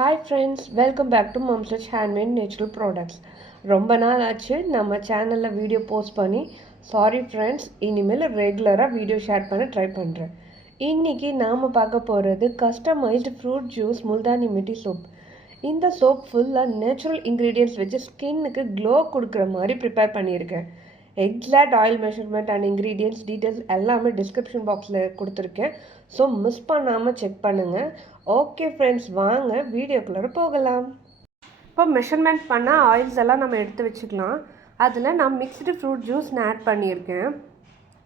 Hi friends, welcome back to மம்ஸ்லச் handmade natural products. ரொம்ப நாள் ஆச்சு நம்ம சேனலில் வீடியோ போஸ்ட் பண்ணி. சாரி ஃப்ரெண்ட்ஸ், இனிமேல் ரெகுலராக வீடியோ ஷேர் பண்ண ட்ரை பண்ணுறேன். இன்றைக்கி நாம் பார்க்க போகிறது கஸ்டமைஸ்டு ஃப்ரூட் ஜூஸ் முல்தானி மிட்டி சோப். இந்த சோப் ஃபுல்லாக நேச்சுரல் இன்க்ரீடியன்ட்ஸ் வச்சு ஸ்கின்னுக்கு க்ளோ கொடுக்குற மாதிரி ப்ரிப்பேர் பண்ணியிருக்கேன். Exact oil measurement and ingredients details எல்லாமே டிஸ்கிரிப்ஷன் பாக்ஸில் கொடுத்துருக்கேன். ஸோ மிஸ் பண்ணாமல் செக் பண்ணுங்கள். ஓகே ஃப்ரெண்ட்ஸ், வாங்க வீடியோக்குள்ளே போகலாம். இப்போ மெஷர்மெண்ட் பண்ண ஆயில்ஸ் எல்லாம் நம்ம எடுத்து வச்சுக்கலாம். அதில் நான் மிக்ஸ்டு ஃப்ரூட் ஜூஸ் ஆட் பண்ணியிருக்கேன்.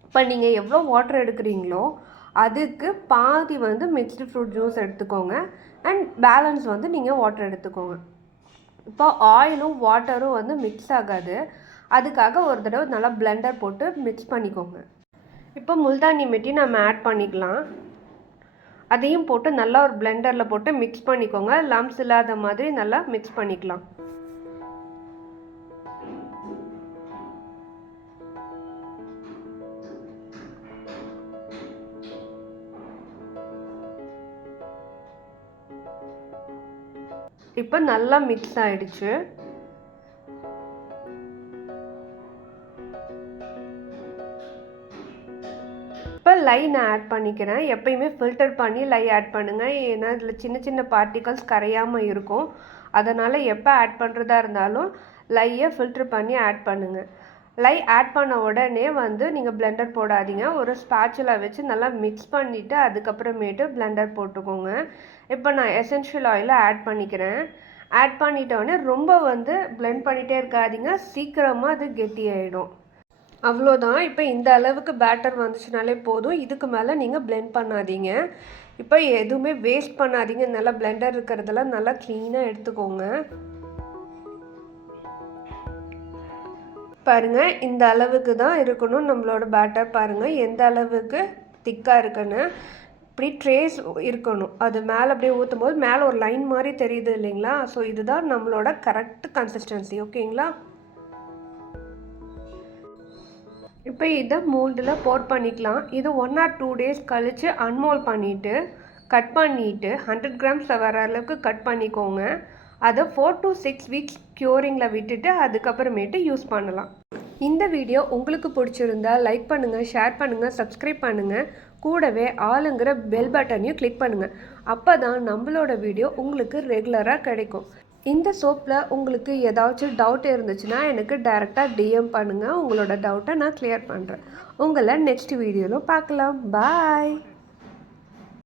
இப்போ நீங்கள் எவ்வளோ வாட்டர் எடுக்கிறீங்களோ அதுக்கு பாதி மிக்ஸ்டு ஃப்ரூட் ஜூஸ் எடுத்துக்கோங்க அண்ட் பேலன்ஸ் நீங்கள் வாட்டர் எடுத்துக்கோங்க. இப்போ ஆயிலும் வாட்டரும் மிக்ஸ் ஆகாது. அதுக்காக ஒரு தடவை நல்லா பிளெண்டர் போட்டு மிக்ஸ் பண்ணிக்கோங்க. இப்போ முல்தானி மிட்டி நம்ம ஆட் பண்ணிக்கலாம். அதையும் போட்டு நல்லா ஒரு பிளெண்டரில் போட்டு மிக்ஸ் பண்ணிக்கோங்க. லம்ப்ஸ் இல்லாத மாதிரி நல்லா மிக்ஸ் பண்ணிக்கலாம். இப்போ நல்லா மிக்ஸ் ஆயிடுச்சு. இப்போ லை நான் ஆட் பண்ணிக்கிறேன். எப்பயுமே ஃபில்டர் பண்ணி லை ஆட் பண்ணுங்கள். ஏன்னா இதில் சின்ன சின்ன பார்ட்டிகல்ஸ் கரையாமல் இருக்கும். அதனால் எப்போ ஆட் பண்ணுறதா இருந்தாலும் லையை ஃபில்டர் பண்ணி ஆட் பண்ணுங்கள். லை ஆட் பண்ண உடனே நீங்கள் பிளெண்டர் போடாதீங்க. ஒரு ஸ்பேச்சுலா வச்சு நல்லா மிக்ஸ் பண்ணிவிட்டு அதுக்கப்புறமேட்டு பிளெண்டர் போட்டுக்கோங்க. இப்போ நான் எசென்ஷியல் ஆயிலை ஆட் பண்ணிக்கிறேன். ஆட் பண்ணிட்டோடனே ரொம்ப பிளெண்ட் பண்ணிகிட்டே இருக்காதீங்க, சீக்கிரமாக அது கெட்டியாயிடும். அவ்வளோதான். இப்போ இந்த அளவுக்கு பேட்டர் வந்துச்சுனாலே போதும். இதுக்கு மேலே நீங்கள் பிளெண்ட் பண்ணாதீங்க. இப்போ எதுவுமே வேஸ்ட் பண்ணாதீங்க. நல்லா பிளெண்டர் இருக்கிறதெல்லாம் நல்லா க்ளீனாக எடுத்துக்கோங்க. பாருங்கள், இந்த அளவுக்கு தான் இருக்கணும் நம்மளோட பேட்டர். பாருங்கள் எந்த அளவுக்கு திக்காக இருக்குன்னு. இப்படி ட்ரேஸ் இருக்கணும். அது மேலே அப்படியே ஊற்றும் போது மேலே ஒரு லைன் மாதிரி தெரியுது இல்லைங்களா? ஸோ இதுதான் நம்மளோட கரெக்ட் கன்சிஸ்டன்சி. ஓகேங்களா? இப்போ இதை மோல்டில் போட் பண்ணிக்கலாம். இது 1 or 2 days கழித்து அன்மோல்ட் பண்ணிவிட்டு கட் பண்ணிவிட்டு 100 grams வர அளவுக்கு கட் பண்ணிக்கோங்க. அதை 4 to 6 weeks க்யூரிங்கில் விட்டுட்டு அதுக்கப்புறமேட்டு யூஸ் பண்ணலாம். இந்த வீடியோ உங்களுக்கு பிடிச்சிருந்தா லைக் பண்ணுங்கள், ஷேர் பண்ணுங்கள், சப்ஸ்கிரைப் பண்ணுங்கள். கூடவே ஆளுங்கிற பெல் பட்டனையும் கிளிக் பண்ணுங்கள். அப்போ தான் நம்மளோட வீடியோ உங்களுக்கு ரெகுலராக கிடைக்கும். இந்த சோப்பில் உங்களுக்கு ஏதாச்சும் டவுட் இருந்துச்சுன்னா எனக்கு டைரெக்டாக டிஎம் பண்ணுங்கள். உங்களோட டவுட்டை நான் கிளியர் பண்ணுறேன். உங்களை நெக்ஸ்ட் வீடியோவில் பார்க்கலாம். பாய்.